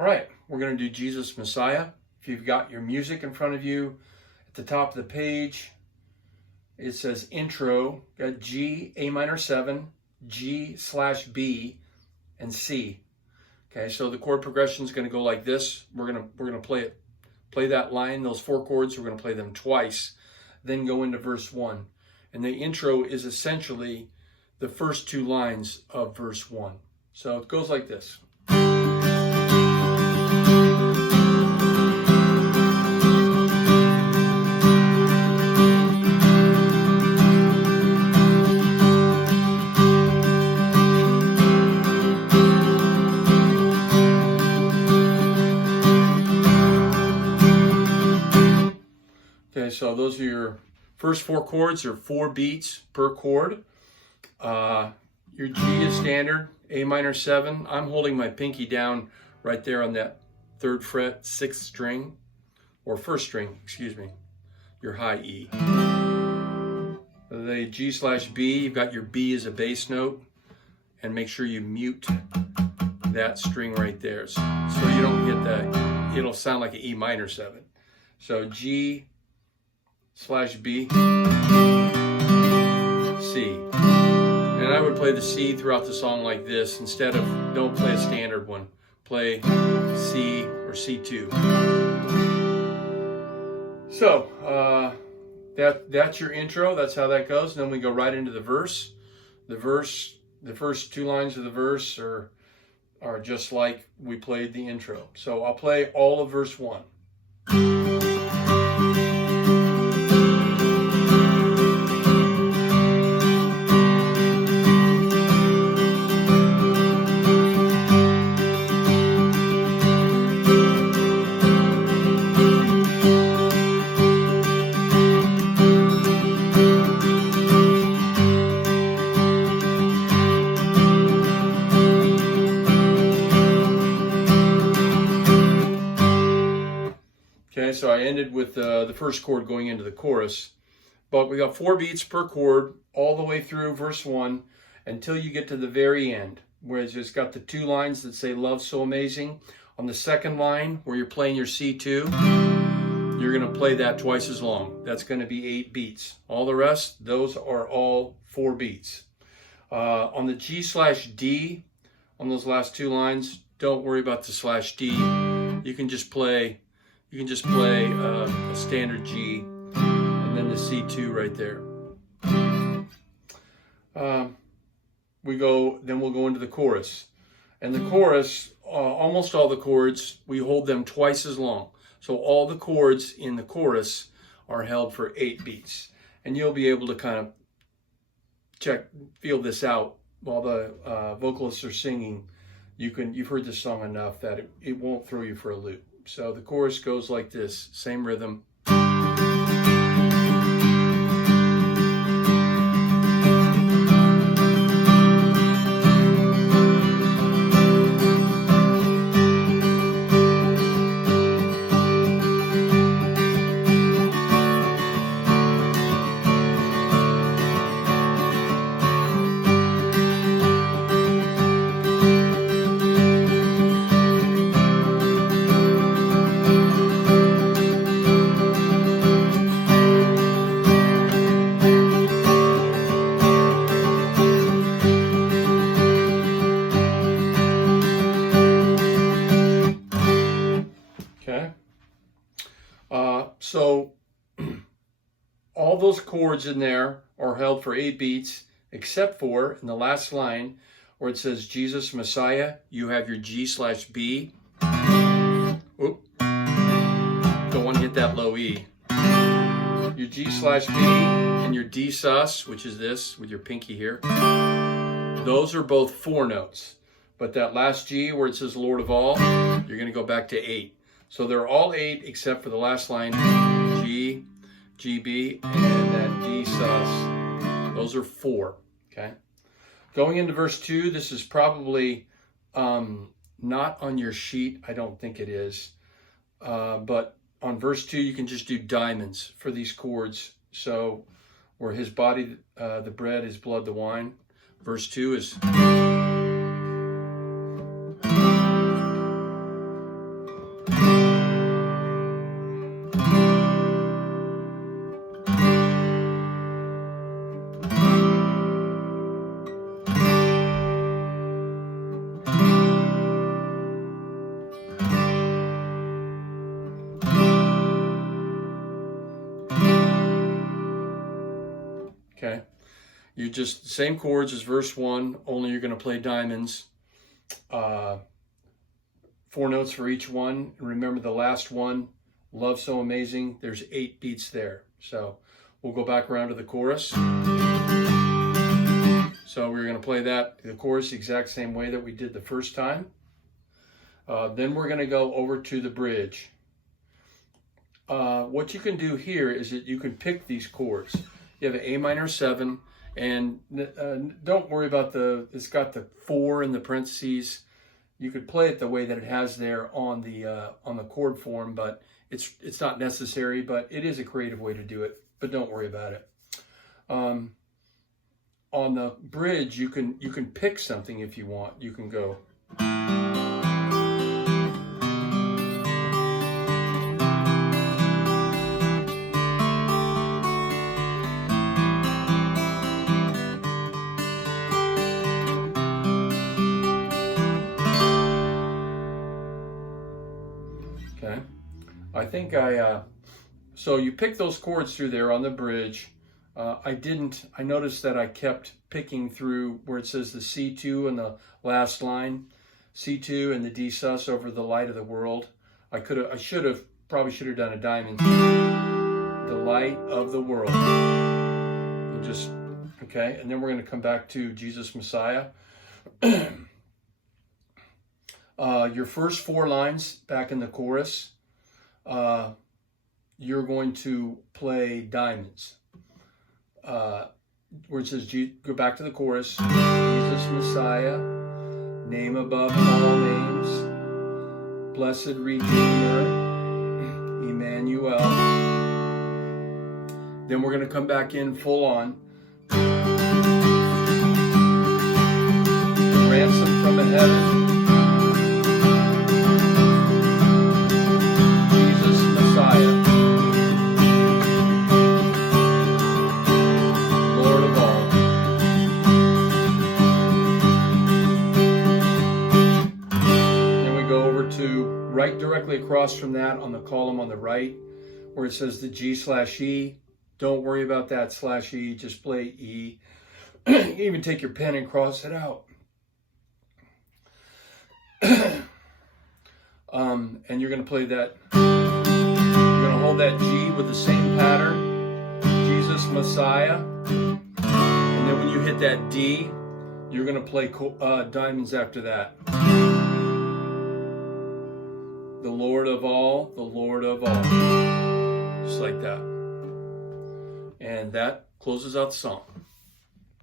All right, we're going to do Jesus Messiah. If you've got your music in front of you, at the top of the page, it says intro, got G, A minor 7, G/B, and C. Okay, so the chord progression is going to go like this. We're going to play that line, those 4 chords. We're going to play them twice, then go into verse 1. And the intro is essentially the first 2 lines of verse 1. So it goes like this. Okay, so those are your first 4 chords, or 4 beats per chord. Your G is standard, A minor 7. I'm holding my pinky down right there on that 3rd fret, 6th string, or 1st string, excuse me, your high E. The G/B, you've got your B as a bass note, and make sure you mute that string right there, so you don't get that, it'll sound like an E minor 7. So G/B, C. And I would play the C throughout the song like this. Instead of, don't play a standard one. Play C or C2. So, that's your intro. That's how that goes. And then we go right into the verse. The first 2 lines of the verse are just like we played the intro. So I'll play all of verse 1. Okay, so I ended with the first chord going into the chorus, but we got 4 beats per chord all the way through verse 1 until you get to the very end, where it's just got the 2 lines that say "Love so amazing." On the 2nd line, where you're playing your C2, you're going to play that twice as long. That's going to be 8 beats. All the rest, those are all 4 beats. On the G/D, on those last 2 lines, don't worry about the /D. You can just play a standard G and then the C2 right there. We'll go into the chorus. And the chorus, almost all the chords, we hold them twice as long. So all the chords in the chorus are held for 8 beats. And you'll be able to kind of feel this out while the vocalists are singing. You've heard this song enough that it won't throw you for a loop. So the chorus goes like this, same rhythm. So all those chords in there are held for 8 beats, except for in the last line where it says Jesus Messiah, you have your G/B. Oop. Don't want to hit that low E. Your G/B and your D sus, which is this with your pinky here, those are both 4 notes. But that last G where it says Lord of all, you're going to go back to 8. So they're all 8 except for the last line, G, GB, and that D sus. Those are 4, okay? Going into verse 2, this is probably not on your sheet. I don't think it is. But on verse 2, you can just do diamonds for these chords. So where his body, the bread, his blood, the wine. Verse 2 is Okay. You just, same chords as verse 1, only you're going to play diamonds. 4 notes for each one. And remember the last one, Love So Amazing, there's 8 beats there. So we'll go back around to the chorus. So we're going to play the chorus the exact same way that we did the first time. Then we're going to go over to the bridge. What you can do here is that you can pick these chords. You have an A minor 7, and don't worry about it's got the 4 in the parentheses. You could play it the way that it has there on the chord form, but it's not necessary, but it is a creative way to do it, but don't worry about it. On the bridge, you can pick something if you want. You can go. Okay, I think so you pick those chords through there on the bridge. I noticed that I kept picking through where it says the C2 in the last line, C2 and the D sus over the light of the world. Probably should have done a diamond. The light of the world. And okay, and then we're going to come back to Jesus Messiah. Your first 4 lines back in the chorus, you're going to play diamonds. Where it says, go back to the chorus, Jesus Messiah, name above all names, blessed Redeemer, Emmanuel. Then we're going to come back in full on. Ransom from heaven. Right directly across from that on the column on the right where it says the G/E. Don't worry about that /E, just play E. You can even take your pen and cross it out. And you're going to play that. You're going to hold that G with the same pattern, Jesus Messiah. And then when you hit that D, you're going to play diamonds after that. The Lord of all, the Lord of all. Just like that. And that closes out the song.